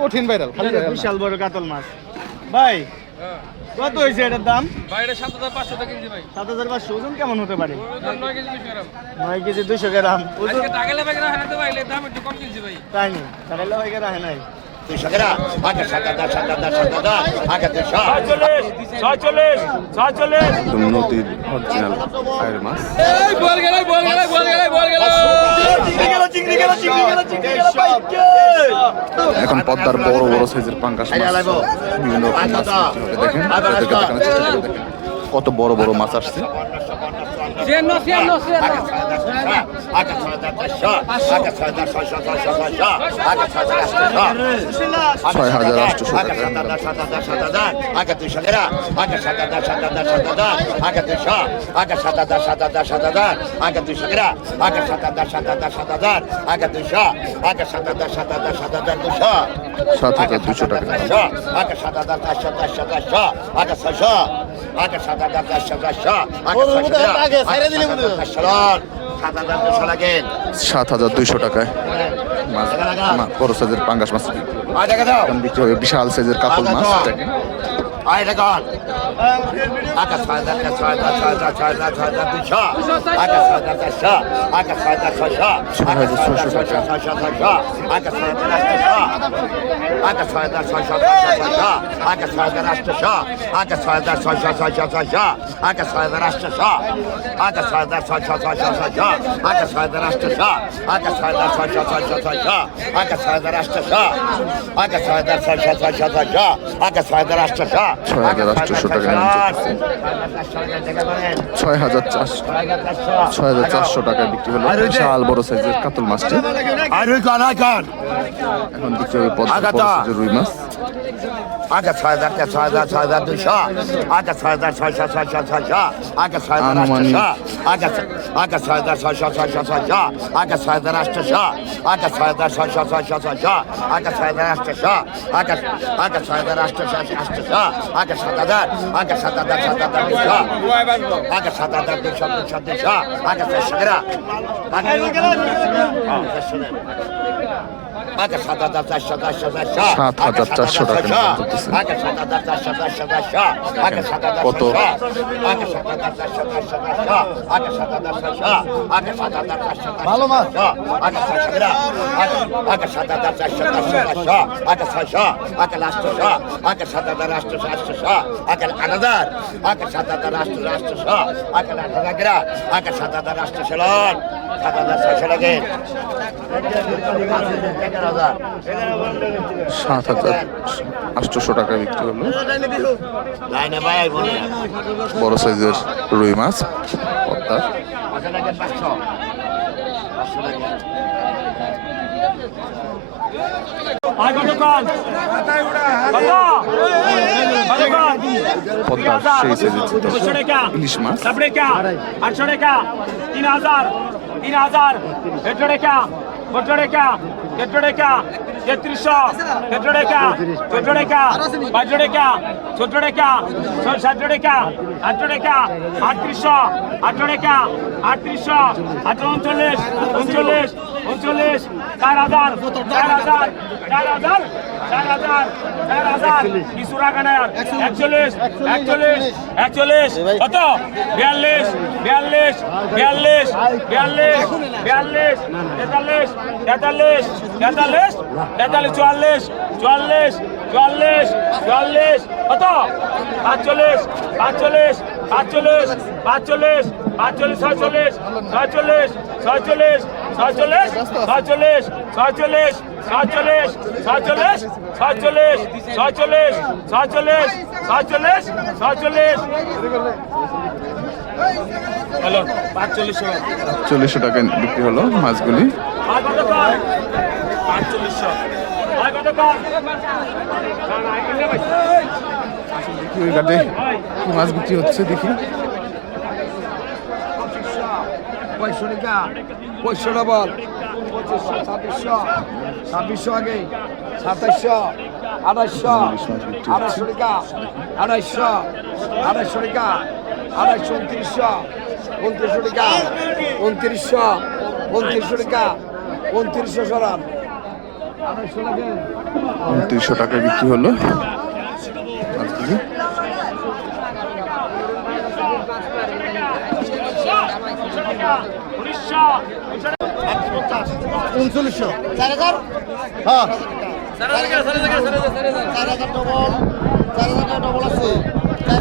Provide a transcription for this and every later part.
কঠিন ভাইরাল বিশাল বড় কাতল মাছ। ভাই কত হয়েছে এটার দাম? সাত হাজার পাঁচশো সাত হাজার পাঁচশো ওজন কেমন হতে পারে? নয় কেজি দুশো গ্রাম। ওজন তাই নি? টাকালে ভাই রাখে নাই। নদীর অরিজিনাল আয়ের মাছ। বল গেল বল গেল বল গেল গেল। চিংড়ি গেল চিংড়ি গেল চিংড়ি গেল চিংড়ি গেল এখন পদ্মার বড় বড় সাইজের পাঙ্গাস মাছ বিভিন্ন রকম মাছ দেখেন। আপনাদেরকে দেখানোর চেষ্টা করে দেখেন। কত বড় বড় মাছ আসছে? ছয় হাজার আটশো সাত হাজার দুশো টাকা। সাত হাজার দুইশো টাকায়। পাঙ্গাস মাছ। বিশাল সাইজের কাপড় মাছ। আকাশ ছয় হাজার ছয় হাজার ছয় হাজার ছয় হাজার ছয় হাজার দুশো আকাশ ছয় হাজার চারশো আকাশ ছয় হাজার ছয়শো আকাশ ছয় হাজার ছয়শো ছয়শো ছয়শো আকাশ ছয় হাজার আটশো আকাশ ছয় হাজার ছয়শো ছয়শো আকাশ ছয় হাজার আটশো আকাশ ছয় হাজার ছয়শো ছয়শো ছয়শো আকাশ ছয় হাজার আটশো আকাশ ছয় হাজার ছয়শো ছয়শো ছয়শো আকাশ ছয় হাজার আটশো আকাশ ছয় হাজার ছয়শো ছয়শো ছয়শো আকাশ ছয় হাজার আটশো আকাশ ছয় হাজার ছয়শো ছয়শো ছয় হাজার চারশো ছয় হাজার চারশো টাকায় বিক্রি হলো বিশাল বড় সাইজের কাতল মাছটি। এখন বিক্রি হবে রুই মাছ। আগে ছয় হাজার ছয় হাজার ছয় হাজার দুশো আগে ছয় হাজার ছয়শো ছয়শো ছয়শো আগে ছয় হাজার। আটশো আগে আগে ছয় হাজার ছয়শো ছয়শো ছয়শো আগে ছয় হাজার আটশো আগে ছয় হাজার ছয়শো ছয়শো ছয়শো আগে ছয় হাজার আটশো আগে আগে ছয় হাজার আটশো আটশো আগে সাত হাজার আগে সাত হাজার সাত হাজার দুশো আগে সাত হাজার দুশো দুশো দুশো আগে চারশো গ্রাম আগে চারশো আগে সাত হাজার চারশো চারশো চারশো সাত হাজার চারশো টাকা কত ভালো মাছ সাত হাজার চারশো চারশো আগে ছয়শো আগে রাষ্ট্র আগে সাত হাজার রাষ্ট্র রাষ্ট্র আগে আট হাজার আগে সাত হাজার রাষ্ট্র রাষ্ট্র আগে আট হাজার আগে সাত হাজার রাষ্ট্র সেলন সাত হাজার হাজার সাত হাজার টাকা বিক্রি হলো। বড় সাইজের রুই মাছ পদ্মার টাকা টাকা ইলিশ মাছ। আটশো টাকা তিন হাজার। तीन हज़ार। हेटोडेक्या बटोडेक्या क्या? তেত্রিশশো তেট্রো টাকা চোদ্দ টাকা বাইশো টাকা চোদ্দ টাকা সাতশো টাকা আটশো টাকা আটত্রিশশো আটশো টাকা আটত্রিশশো আটশো উনচল্লিশ উনচল্লিশ উনচল্লিশ চার হাজার চার হাজার চার হাজার চার হাজার চার হাজার নাই আর একচল্লিশ একচল্লিশ একচল্লিশ, কত? বিয়াল্লিশ বিয়াল্লিশ তেতাল্লিশ তেতাল্লিশ চুয়াল্লিশ চুয়াল্লিশ চুয়াল্লিশ চুয়াল্লিশ কত পাঁচচল্লিশ পাঁচচল্লিশ পাঁচচল্লিশ পাঁচচল্লিশ পাঁচচল্লিশ ছয়চল্লিশ ছয়চল্লিশ ছয়চল্লিশ ছয়চল্লিশ ছয়চল্লিশ ছয়চল্লিশ ছয়চল্লিশ ছয়চল্লিশ ছয়চল্লিশ ছয়চল্লিশ ছয়চল্লিশ ছয়চল্লিশ ছয়চল্লিশ হ্যালো পাঁচচল্লিশ চল্লিশশো টাকা বিক্রি হলো মাছগুলি পাঁচচল্লিশশো ওই ঘাটে কি মাছ বিক্রি হচ্ছে দেখি। পঁয়ষট্টি টাকা, পঁয়ষট্টি বল পঁচিশশো ছাব্বিশশো ছাব্বিশশো আগে, সাতাইশশো আড়াইশো আড়াইশো টাকা আড়াইশো আড়াইশো টাকা আড়াইশো উনত্রিশশো উনত্রিশশো টাকা, উনত্রিশশো উনত্রিশশো টাকা, উনত্রিশশো সরান। উনত্রিশশো টাকায় বিক্রি হলো। উনচল্লিশশো। চার হাজার? হ্যাঁ। চার হাজার ডবল চার হাজার ডবল আছে চার হাজার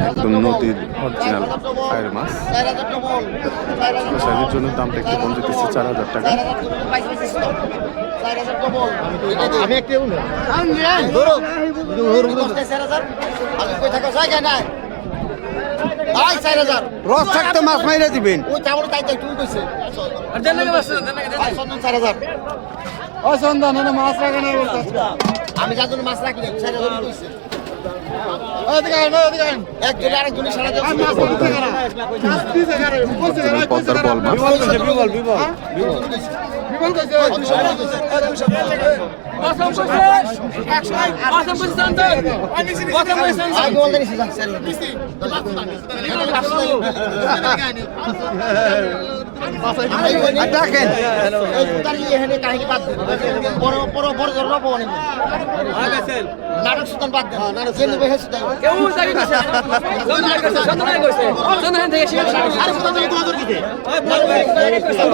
একদম নদীর অরিজিনাল পায়ের মাছ। সোসাইটির জন্য দামটা একটু কম যেতেছে চার হাজার টাকা। আমি একটা রস থাকতে মাছ মাইরা দিবেন। ওই চামড় তাই তাই তুই কইছে। চার হাজার। ও সন্ধান মাছ রাখা নাই বলতে আমি যার জন্য মাছ রাখি চার হাজার পদ্মার বল ডাকেন কাহিনী বাদ বড় বড় বড় রপ অনেক নাটক সুতন বাদ দেন নাটক জেনে বেহে সুতন কেউ দাবি করছে জননায়ক করছে জননায়ক করছে জননায়ক থেকে শিখে আর সুতন তুমি তোমাদের কি দে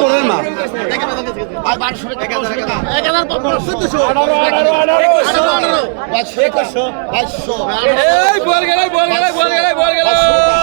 বলেন না আর 1200 টাকা 1500 1500 এই বল গেলাই বল গেলাই বল গেলাই বল গেলাই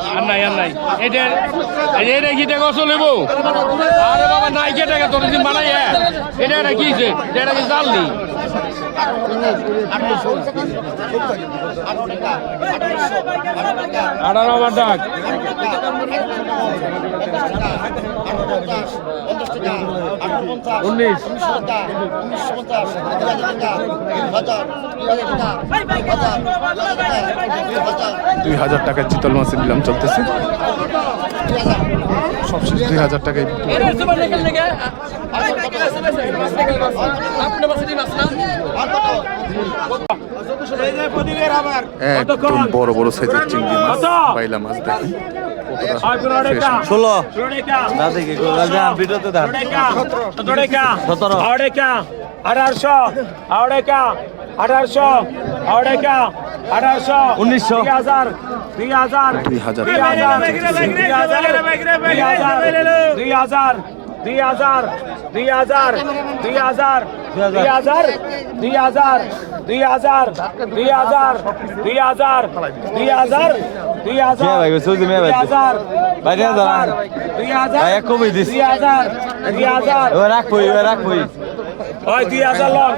আর নাই আর নাই এটা এটা কি টাকা চলিব আরে বাবা নাই কে টাকা তোর দিন বানাই এটা এটা কি হইছে? এটা কি জানলি আঠারো আমার ডাক উনিশ দুই হাজার টাকার চিতল মাছের নিলাম চলতেছে। সবশেষ দুই হাজার টাকায় বড় বড় সাইজের চিংড়ি মাছ পাইলা মাছ দেখেন। ষোলো। আঠারোশো উনিশশো দুই হাজার দুই হাজার দুই হাজার দুই হাজার দুই হাজার দুই হাজার দুই হাজার দুই হাজার দুই হাজার দুই হাজার দুই হাজার দুই হাজার দুই হাজার দুই হাজার দুই হাজার দুই হাজার দুই হাজার দুই হাজার দুই হাজার রাখবই রাখবই ওই দুই হাজার লন।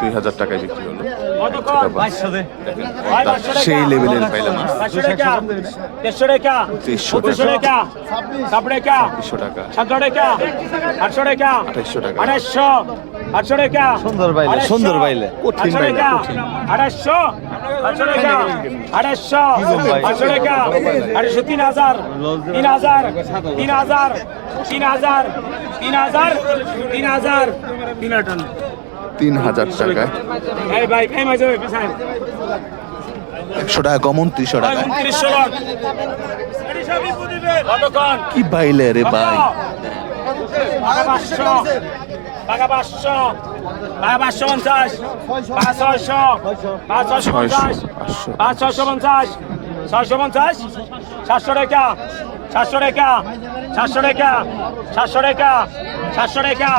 দুই হাজার টাকায় বিক্রি হলো। সেই লেভেলের টাকা। দেড়শো টাকা। তেইশশো টাকা। সাত টাকা। সাতশো টাকা। আটশো টাকা। আঠাইশশো টাকা। আড়াইশো আটশো টাকা। সুন্দর বাইলে, সুন্দর বাইলে। কঠিন আটশো আটশো টাকা টাকা আড়াইশো তিন হাজার তিন হাজার তিন হাজার তিন হাজার তিন হাজার তিন হাজার। তিন হাজার টাকা একশো টাকা কমন তিনশো টাকা। কি বাইলে রে ভাই? পাঁচশো পঞ্চাশ পাঁচ ছয়শো পাঁচ ছয়শো পঞ্চাশ পাঁচ ছয়শো পঞ্চাশ ছয়শো পঞ্চাশ সাতশো টাকা। সাতশো টাকা সাতশো। টাকা সাতশো টাকা। সাতশো টাকা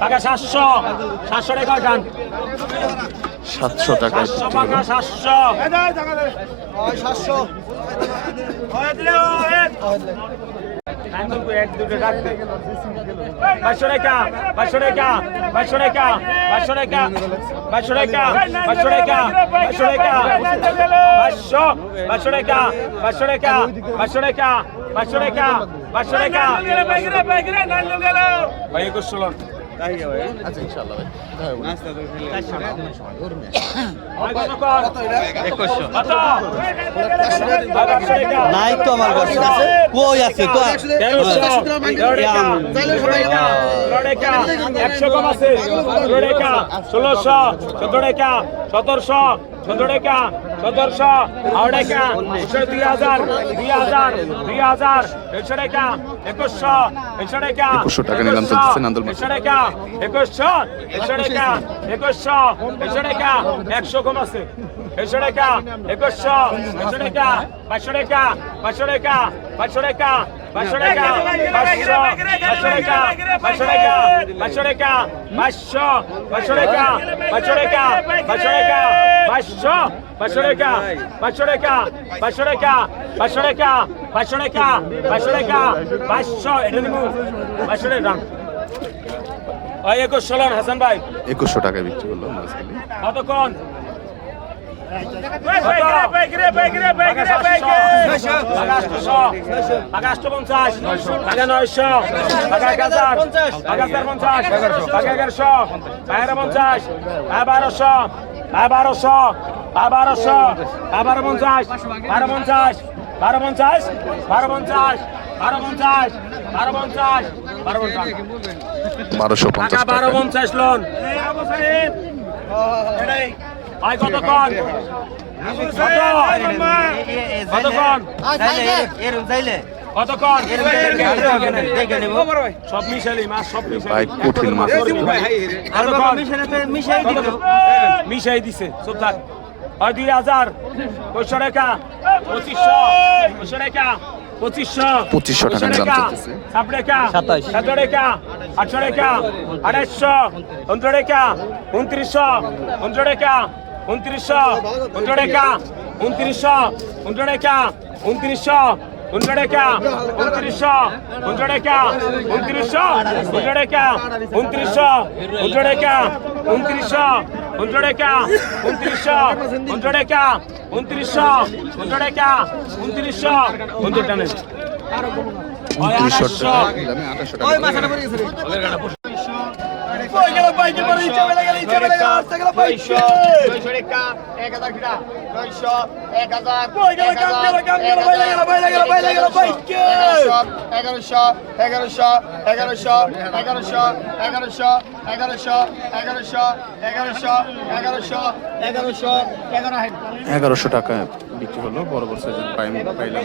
টাকা সাতশো সাতশো টাকা। গান সাতশো টাকায় সাতশো পাঁচশো পাঁচশো টাকা পাঁচশো টাকা পাঁচশো টাকা পাঁচশো টাকা পাঁচশো টাকা ভাই একুশ ষোলো আচ্ছা ইনশাল্লাহ ভাই। নাই। তো আমার কাছে কই আছে? তো হ্যাঁ। একশো কম আছে। ষোলোশো। সতেরোশো। চোদ্দ টাকা সতেরোশো আড়াই টাকা একশো দুই হাজার দুই হাজার দুই হাজার একশো টাকা একুশশো একশো টাকা 2100 টাকা নিলাম চলতেছে মার্কেট। একশো টাকা একুশশো একশো টাকা একুশশো একশো টাকা একশো কম আছে একশো টাকা একুশশো একশো টাকা পাঁচশো টাকা পাঁচশো টাকা পাঁচশো টাকা পাঁচশো টাকা পাঁচশো টাকা পাঁচশো টাকা পাঁচশো টাকা পাঁচশো পাঁচশো টাকা পাঁচশো টাকা পাঁচশো টাকা পাঁচশো পাঁচশো টাকা পাঁচশো টাকা পাঁচশো টাকা পাঁচশো টাকা পাঁচশো টাকা পাঁচশো টাকা পাঁচশো এটা নিবো পাঁচশো টাকা ওই হাসান ভাই একুশশো টাকায় বিক্রি করল মাছগুলি কতক্ষণ পঞ্চাশ টাকা। নয়শো টাকা এক হাজার টাকা চার পঞ্চাশ। টাকা এগারোশো টাকা পঞ্চাশ বারোশো বারোশো বারোশো বারো পঞ্চাশ বারো পঞ্চাশ বারো পঞ্চাশ বারো পঞ্চাশ বারো পঞ্চাশ বারো পঞ্চাশ বারো পঞ্চাশ বারোশো পঞ্চাশ বারো পঞ্চাশ লোন ভাই কতক্ষণ কতক্ষণ কতক্ষণ সব মিশালি মাছ সব ভাই কঠিন মাছ। মিশাই দিছে সব থাক। হয় দুই হাজার পঁচিশশো টাকা পঁচিশশো পঁচিশশো টাকা পঁচিশশো। 2500 টাকা। সাত টাকা সাত টাকা আটশো টাকা আড়াইশো উনত্রিশ টাকা উনত্রিশশো উনত্রিশ টাকা উনত্রিশশো উনত্রিশ টাকা উনত্রিশশো উনত্রিশ টাকা উনত্রিশশো উনত্রিশ টাকা উনত্রিশশো উনত্রিশ টাকা উনত্রিশশো উনত্রিশ টাকা উনত্রিশশো উনত্রিশ টাকা উনত্রিশশো উনত্রিশ টাকা উনত্রিশশো উনত্রিশ টাকা উনত্রিশশো উনত্রিশ টাকা উনত্রিশশো উনত্রিশ টাকা উনত্রিশশো টাকা নিলামে আঠাশশো টাকা এগারোশো এগারোশো এগারোশো এগারোশো এগারোশো এগারোশো এগারোশো এগারোশো এগারোশো এগারোশো এগারো এগারোশো টাকায় বিক্রি হলো বড় বড় সাইজের পাইম পাইলাম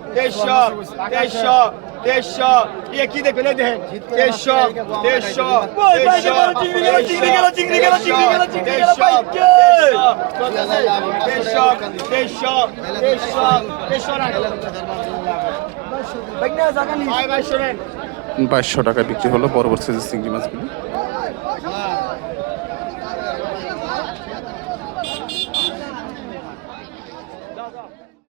তেইশশো তেইশশো তেইশশো ইয়ে কি দেখবেন এই দেখেন তেইশশো তেইশশো তেইশশো তেইশশো তেইশশো তেইশশো বাইশশো টাকা বিক্রি হলো বড় বড় চিংড়ি মাছগুলি